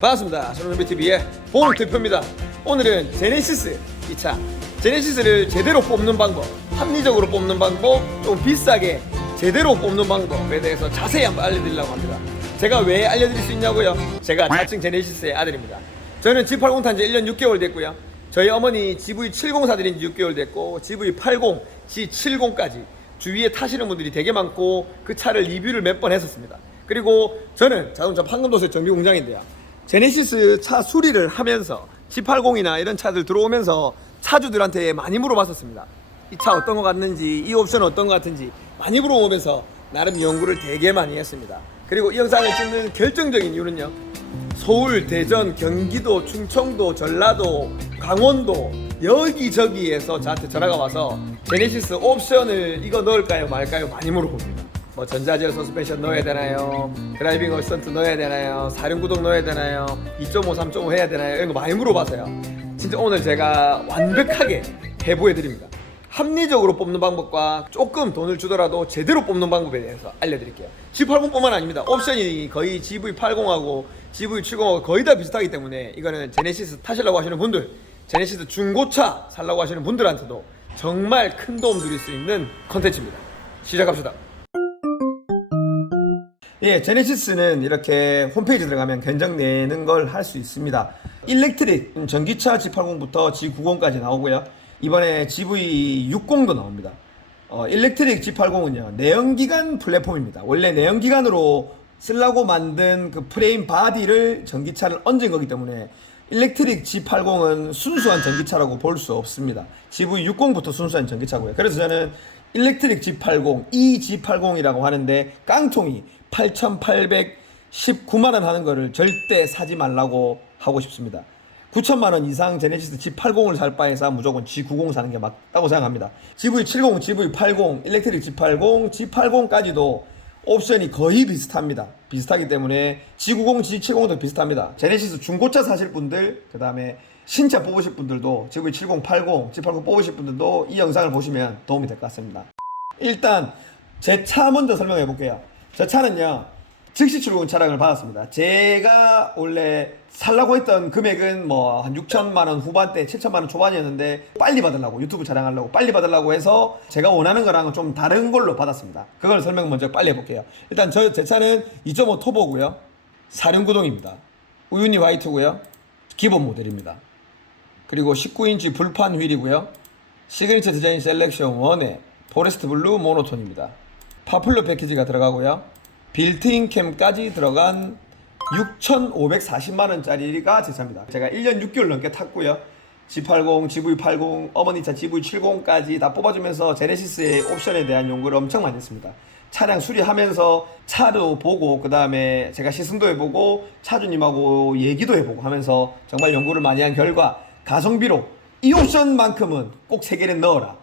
반갑습니다. 손흥민TV의 봉대표입니다. 오늘은 제네시스 2차 제네시스를 제대로 뽑는 방법, 합리적으로 뽑는 방법, 좀 비싸게 제대로 뽑는 방법에 대해서 자세히 한번 알려드리려고 합니다. 제가 왜 알려드릴 수 있냐고요? 제가 자칭 제네시스의 아들입니다. 저는 G80 탄지 1년 6개월 됐고요. 저희 어머니 GV70 사들인 지 6개월 됐고 GV80, G70까지 주위에 타시는 분들이 되게 많고 그 차를 리뷰를 몇 번 했었습니다. 그리고 저는 자동차 판금도색 정비 공장인데요. 제네시스 차 수리를 하면서 G80이나 이런 차들 들어오면서 차주들한테 많이 물어봤었습니다. 이 차 어떤 거 같는지, 이 옵션 어떤 거 같은지 많이 물어보면서 나름 연구를 되게 많이 했습니다. 그리고 이 영상을 찍는 결정적인 이유는요, 서울, 대전, 경기도, 충청도, 전라도, 강원도 여기저기에서 저한테 전화가 와서 제네시스 옵션을 이거 넣을까요 말까요 많이 물어봅니다. 뭐 전자제어 서스펜션 넣어야 되나요? 드라이빙 어시스턴트 넣어야 되나요? 사륜구동 넣어야 되나요? 2.5, 3.5 해야 되나요? 이런 거 많이 물어봐서요. 진짜 오늘 제가 완벽하게 해보해 드립니다. 합리적으로 뽑는 방법과 조금 돈을 주더라도 제대로 뽑는 방법에 대해서 알려드릴게요. G80뿐만 아닙니다. 옵션이 거의 GV80하고 GV70하고 거의 다 비슷하기 때문에 이거는 제네시스 타시려고 하시는 분들, 제네시스 중고차 살려고 하시는 분들한테도 정말 큰 도움 드릴 수 있는 컨텐츠입니다. 시작합시다. 예, 제네시스는 이렇게 홈페이지 들어가면 견적 내는 걸 할 수 있습니다. 일렉트릭, 전기차 G80부터 G90까지 나오고요. 이번에 GV60도 나옵니다. 일렉트릭 G80은요, 내연기관 플랫폼입니다. 원래 내연기관으로 쓰려고 만든 그 프레임 바디를 전기차를 얹은 거기 때문에 일렉트릭 G80은 순수한 전기차라고 볼 수 없습니다. GV60부터 순수한 전기차고요. 그래서 저는 일렉트릭 G80, 이 G80이라고 하는데 깡통이 8,819만원 하는 거를 절대 사지 말라고 하고 싶습니다. 9천만원 이상 제네시스 G80을 살 바에서 무조건 G90 사는 게 맞다고 생각합니다. GV70, GV80, 일렉트릭 G80, G80까지도 옵션이 거의 비슷합니다. 비슷하기 때문에 G90, G70도 비슷합니다. 제네시스 중고차 사실 분들, 그 다음에 신차 뽑으실 분들도 GV70, 80, G80 뽑으실 분들도 이 영상을 보시면 도움이 될 것 같습니다. 일단 제 차 먼저 설명해 볼게요. 제 차는요, 즉시 출고금 차량을 받았습니다. 제가 원래 살라고 했던 금액은 뭐 한 6천만원 후반대, 7천만원 초반이었는데 빨리 받으려고, 유튜브 촬영하려고 빨리 받으려고 해서 제가 원하는 거랑은 좀 다른 걸로 받았습니다. 그걸 설명 먼저 빨리 해볼게요. 일단 제 차는 2.5 터보고요, 사륜구동입니다. 우유니 화이트고요, 기본 모델입니다. 그리고 19인치 불판 휠이고요, 시그니처 디자인 셀렉션 1에 포레스트 블루 모노톤입니다. 파플러 패키지가 들어가고요, 빌트인 캠까지 들어간 6,540만원짜리가 제 차입니다. 제가 1년 6개월 넘게 탔고요. G80, GV80, 어머니차 GV70까지 다 뽑아주면서 제네시스의 옵션에 대한 연구를 엄청 많이 했습니다. 차량 수리하면서 차도 보고, 그 다음에 제가 시승도 해보고 차주님하고 얘기도 해보고 하면서 정말 연구를 많이 한 결과, 가성비로 이 옵션만큼은 꼭 3개를 넣어라.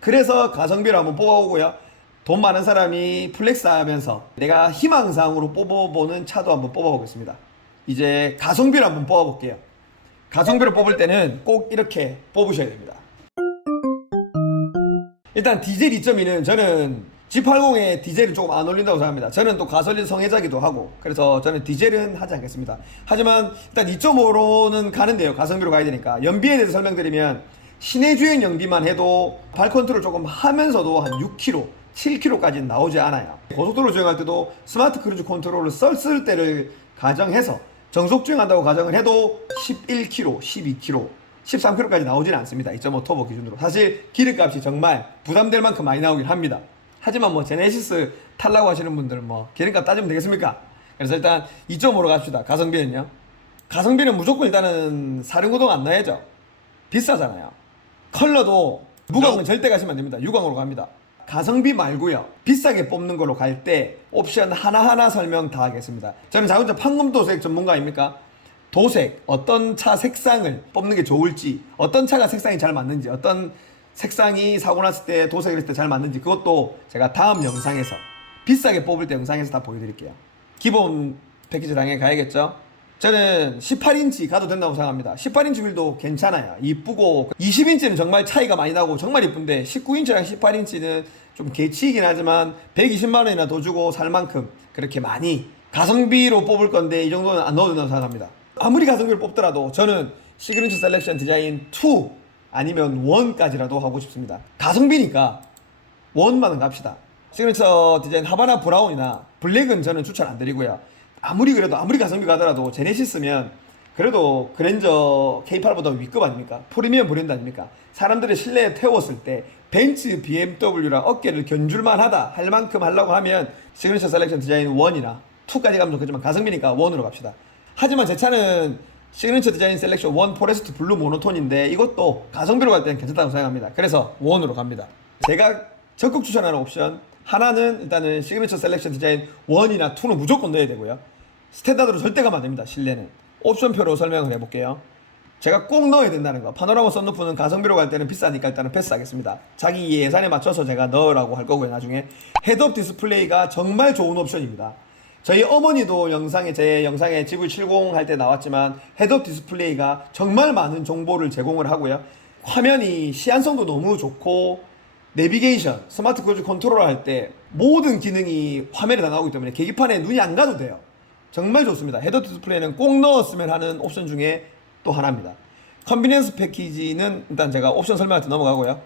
그래서 가성비로 한번 뽑아보고요, 돈 많은 사람이 플렉스 하면서 내가 희망사항으로 뽑아보는 차도 한번 뽑아보겠습니다. 이제 가성비를 한번 뽑아볼게요. 가성비를 뽑을 때는 꼭 이렇게 뽑으셔야 됩니다. 일단 디젤 2.2는 저는 G80에 디젤은 조금 안 어울린다고 생각합니다. 저는 또 가솔린 성애자기도 하고, 그래서 저는 디젤은 하지 않겠습니다. 하지만 일단 2.5로는 가는데요, 가성비로 가야 되니까. 연비에 대해서 설명드리면, 시내 주행 연비만 해도 발 컨트롤 조금 하면서도 한 6km, 7km까지는 나오지 않아요. 고속도로 주행할 때도 스마트 크루즈 컨트롤을 썼을 때를 가정해서 정속 주행한다고 가정을 해도 11km, 12km, 13km까지 나오지는 않습니다. 2.5 터보 기준으로. 사실 기름값이 정말 부담될 만큼 많이 나오긴 합니다. 하지만 뭐 제네시스 타려고 하시는 분들 뭐 기름값 따지면 되겠습니까? 그래서 일단 2.5로 갑시다. 가성비는요, 가성비는 무조건 일단은 사륜구동 안 넣어야죠. 비싸잖아요. 컬러도 무광은 절대 가시면 안 됩니다. 유광으로 갑니다. 가성비 말고요, 비싸게 뽑는 걸로 갈 때 옵션 하나하나 설명 다 하겠습니다. 저는 자동차 판금도색 전문가입니까? 도색, 어떤 차 색상을 뽑는 게 좋을지, 어떤 차가 색상이 잘 맞는지, 어떤 색상이 사고 났을 때 도색을 했을 때 잘 맞는지, 그것도 제가 다음 영상에서, 비싸게 뽑을 때 영상에서 다 보여드릴게요. 기본 패키지 당연히 가야겠죠. 저는 18인치 가도 된다고 생각합니다. 18인치 휠도 괜찮아요. 이쁘고, 20인치는 정말 차이가 많이 나고 정말 이쁜데 19인치랑 18인치는 좀 개치이긴 하지만 120만원이나 더 주고 살 만큼 그렇게 많이 가성비로 뽑을 건데 이 정도는 안 넣어도 된다고 생각합니다. 아무리 가성비를 뽑더라도 저는 시그니처 셀렉션 디자인 2 아니면 1까지라도 하고 싶습니다. 가성비니까 1만은 갑시다. 시그니처 디자인 하바나 브라운이나 블랙은 저는 추천 안 드리고요. 아무리 가성비가 하더라도 제네시스면 그래도 그랜저 K8보다 위급 아닙니까? 프리미엄 브랜드 아닙니까? 사람들의 실내에 태웠을 때 벤츠, BMW랑 어깨를 견줄만 하다 할 만큼 하려고 하면 시그니처 셀렉션 디자인 1이나 2까지 가면 좋겠지만 가성비니까 1으로 갑시다. 하지만 제 차는 시그니처 디자인 셀렉션 1 포레스트 블루 모노톤인데 이것도 가성비로 갈 때는 괜찮다고 생각합니다. 그래서 1으로 갑니다. 제가 적극 추천하는 옵션 하나는 일단은 시그니처 셀렉션 디자인 1이나 2는 무조건 넣어야 되고요. 스탠다드로 절대 가면 안 됩니다. 실내는. 옵션표로 설명을 해볼게요. 제가 꼭 넣어야 된다는 거. 파노라마 썬루프는 가성비로 갈 때는 비싸니까 일단은 패스하겠습니다. 자기 예산에 맞춰서 제가 넣으라고 할 거고요. 나중에 헤드업 디스플레이가 정말 좋은 옵션입니다. 저희 어머니도 제 영상에 GV70 할 때 나왔지만 헤드업 디스플레이가 정말 많은 정보를 제공을 하고요. 화면이 시안성도 너무 좋고 내비게이션, 스마트 크루즈 컨트롤 할 때 모든 기능이 화면에 다 나오기 때문에 계기판에 눈이 안 가도 돼요. 정말 좋습니다. 헤드업 디스플레이는 꼭 넣었으면 하는 옵션 중에 또 하나입니다. 컨비니언스 패키지는 일단 제가 옵션 설명할 때 넘어가고요.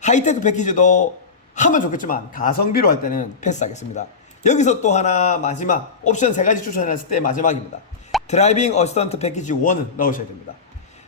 하이테크 패키지도 하면 좋겠지만 가성비로 할 때는 패스하겠습니다. 여기서 또 하나 마지막 옵션 3가지 추천했을 때 마지막입니다. 드라이빙 어시스턴트 패키지 1은 넣으셔야 됩니다.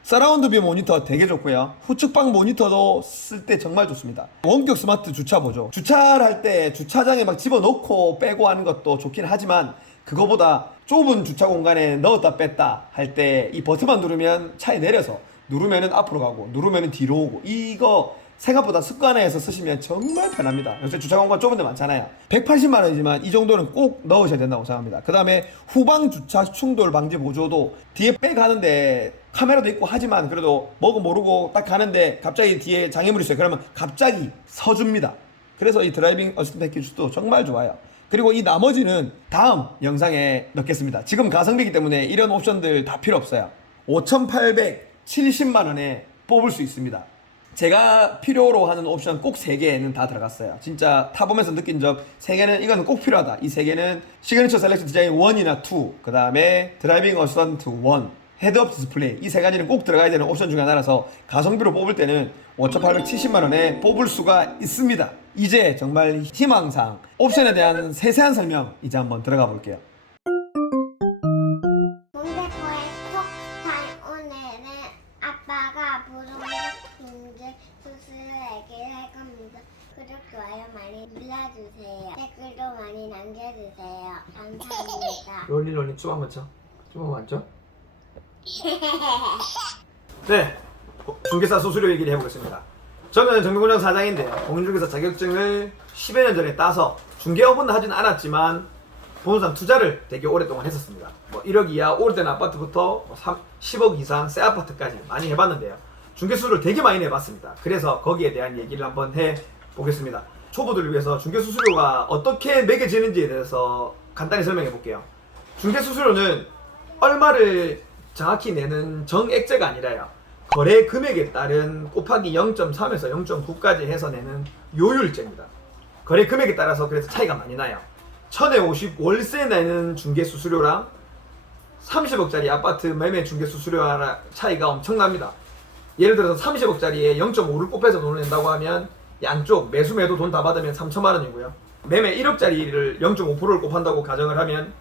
서라운드 뷰 모니터 되게 좋고요. 후측방 모니터도 쓸 때 정말 좋습니다. 원격 스마트 주차 보조. 주차를 할 때 주차장에 막 집어넣고 빼고 하는 것도 좋긴 하지만 그거보다 좁은 주차 공간에 넣었다 뺐다 할 때 이 버튼만 누르면 차에 내려서 누르면은 앞으로 가고 누르면은 뒤로 오고 이거 생각보다 습관화해서 쓰시면 정말 편합니다. 요새 주차 공간 좁은 데 많잖아요. 180만 원이지만 이 정도는 꼭 넣으셔야 된다고 생각합니다. 그 다음에 후방 주차 충돌 방지 보조도 뒤에 빼가는데 카메라도 있고 하지만 그래도 뭐고 모르고 딱 가는데 갑자기 뒤에 장애물이 있어요. 그러면 갑자기 서줍니다. 그래서 이 드라이빙 어시스턴트 패키지도 정말 좋아요. 그리고 이 나머지는 다음 영상에 넣겠습니다. 지금 가성비이기 때문에 이런 옵션들 다 필요 없어요. 5,870만 원에 뽑을 수 있습니다. 제가 필요로 하는 옵션 꼭 3개는 다 들어갔어요. 진짜 타보면서 느낀 점 3개는 이거는 꼭 필요하다. 이 3개는 시그니처 셀렉션 디자인 1이나 2, 그 다음에 드라이빙 어시스턴트 1, 헤드업 디스플레이 이 3가지는 꼭 들어가야 되는 옵션 중에 하나라서 가성비로 뽑을 때는 5,870만 원에 뽑을 수가 있습니다. 이제 정말 희망상 옵션에 대한 세세한 설명 이제 한번 들어가 볼게요. 공대포의 톡탄 오늘은 아빠가 부동산 빈들 수수에게 할 겁니다. 구독, 좋아요 많이 눌러주세요. 댓글도 많이 남겨주세요. 감사합니다. 롤리 쭈방 맞죠? 쭈방 맞죠? 네, 중개사 수수료 얘기를 해보겠습니다. 저는 정비공장 사장인데요. 공인중개사 자격증을 10여 년 전에 따서 중개업은 하진 않았지만 부동산 투자를 되게 오랫동안 했었습니다. 1억 이하 오래된 아파트부터 10억 이상 새 아파트까지 많이 해봤는데요. 중개수수료를 되게 많이 내봤습니다. 그래서 거기에 대한 얘기를 한번 해보겠습니다. 초보들을 위해서 중개수수료가 어떻게 매겨지는지에 대해서 간단히 설명해 볼게요. 중개수수료는 얼마를 정확히 내는 정액제가 아니라요. 거래 금액에 따른 곱하기 0.3에서 0.9까지 해서 내는 요율제입니다. 거래 금액에 따라서 그래서 차이가 많이 나요. 1050 월세 내는 중개 수수료랑 30억짜리 아파트 매매 중개 수수료랑 차이가 엄청납니다. 예를 들어서 30억짜리에 0.5를 곱해서 돈을 낸다고 하면 양쪽 매수 매도 돈 다 받으면 3천만 원이고요. 매매 1억짜리를 0.5%를 곱한다고 가정을 하면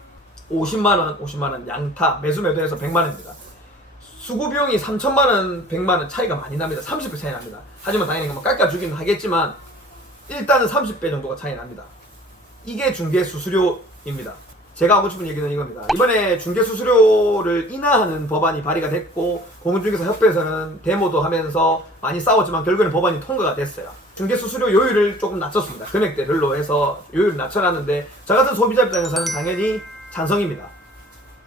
50만원 양타 매수 매도해서 100만원입니다. 수고 비용이 3천만원, 100만원 차이가 많이 납니다. 30배 차이 납니다. 하지만 당연히 뭐 깎아주긴 하겠지만 일단은 30배 정도가 차이 납니다. 이게 중개 수수료입니다. 제가 하고 싶은 얘기는 이겁니다. 이번에 중개 수수료를 인하하는 법안이 발의가 됐고 공인중개사 협회에서는 데모도 하면서 많이 싸웠지만 결국에는 법안이 통과가 됐어요. 중개 수수료 요율을 조금 낮췄습니다. 금액대별로 해서 요율을 낮춰놨는데 저 같은 소비자 입장에서는 당연히 찬성입니다.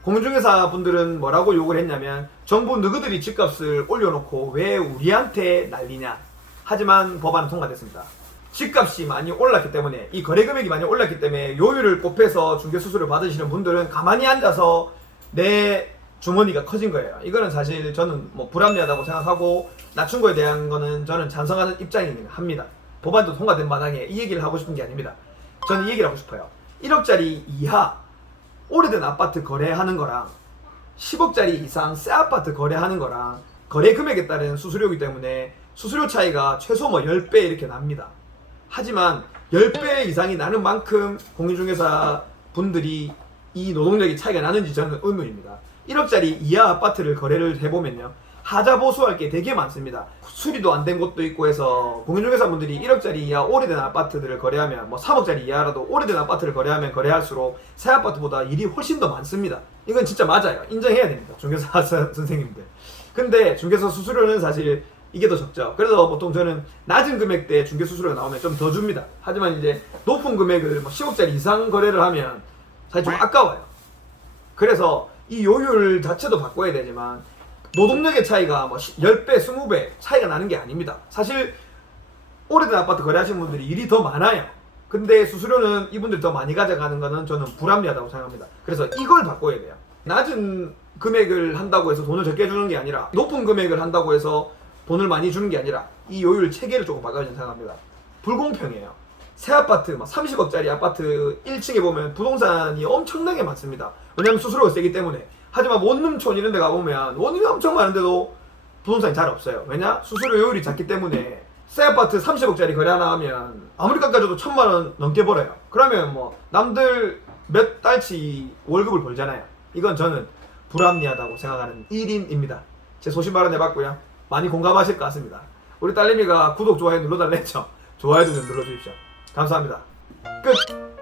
공인중개사 분들은 뭐라고 욕을 했냐면 정부 너희들이 집값을 올려놓고 왜 우리한테 난리냐. 하지만 법안은 통과됐습니다. 집값이 많이 올랐기 때문에 이 거래 금액이 많이 올랐기 때문에 요율을 곱해서 중개 수수료 받으시는 분들은 가만히 앉아서 내 주머니가 커진 거예요. 이거는 사실 저는 뭐 불합리하다고 생각하고 낮춘 거에 대한 거는 저는 찬성하는 입장입니다. 법안도 통과된 마당에 이 얘기를 하고 싶은 게 아닙니다. 저는 이 얘기를 하고 싶어요. 1억짜리 이하 오래된 아파트 거래하는 거랑 10억짜리 이상 새 아파트 거래하는 거랑 거래 금액에 따른 수수료이기 때문에 수수료 차이가 최소 뭐 10배 이렇게 납니다. 하지만 10배 이상이 나는 만큼 공인중개사 분들이 이 노동력이 차이가 나는지 저는 의문입니다. 1억짜리 이하 아파트를 거래를 해보면요, 하자 보수할 게 되게 많습니다. 수리도 안 된 곳도 있고 해서 공인중개사 분들이 1억짜리 이하 오래된 아파트들을 거래하면, 뭐 3억짜리 이하라도 오래된 아파트를 거래하면 거래할수록 새 아파트보다 일이 훨씬 더 많습니다. 이건 진짜 맞아요. 인정해야 됩니다, 중개사 선생님들. 근데 중개사 수수료는 사실 이게 더 적죠. 그래서 보통 저는 낮은 금액대 중개 수수료가 나오면 좀 더 줍니다. 하지만 이제 높은 금액을 뭐 10억짜리 이상 거래를 하면 사실 좀 아까워요. 그래서 이 요율 자체도 바꿔야 되지만 노동력의 차이가 뭐 10배, 20배 차이가 나는 게 아닙니다. 사실 오래된 아파트 거래하시는 분들이 일이 더 많아요. 근데 수수료는 이분들이 더 많이 가져가는 거는 저는 불합리하다고 생각합니다. 그래서 이걸 바꿔야 돼요. 낮은 금액을 한다고 해서 돈을 적게 주는 게 아니라, 높은 금액을 한다고 해서 돈을 많이 주는 게 아니라, 이 요율 체계를 조금 바꿔야 생각합니다. 불공평해요. 새 아파트, 막 30억짜리 아파트 1층에 보면 부동산이 엄청나게 많습니다. 왜냐면 수수료가 세기 때문에. 하지만 원룸촌 이런 데 가보면 원룸이 엄청 많은데도 부동산이 잘 없어요. 왜냐? 수수료 요율이 작기 때문에. 새 아파트 30억짜리 거래 하나 하면 아무리 깎아줘도 1000만 원 넘게 벌어요. 그러면 뭐 남들 몇 달치 월급을 벌잖아요. 이건 저는 불합리하다고 생각하는 1인입니다. 제 소신 발언해봤고요. 많이 공감하실 것 같습니다. 우리 딸내미가 구독, 좋아요 눌러달라 했죠? 좋아요도 좀 눌러주십시오. 감사합니다. 끝!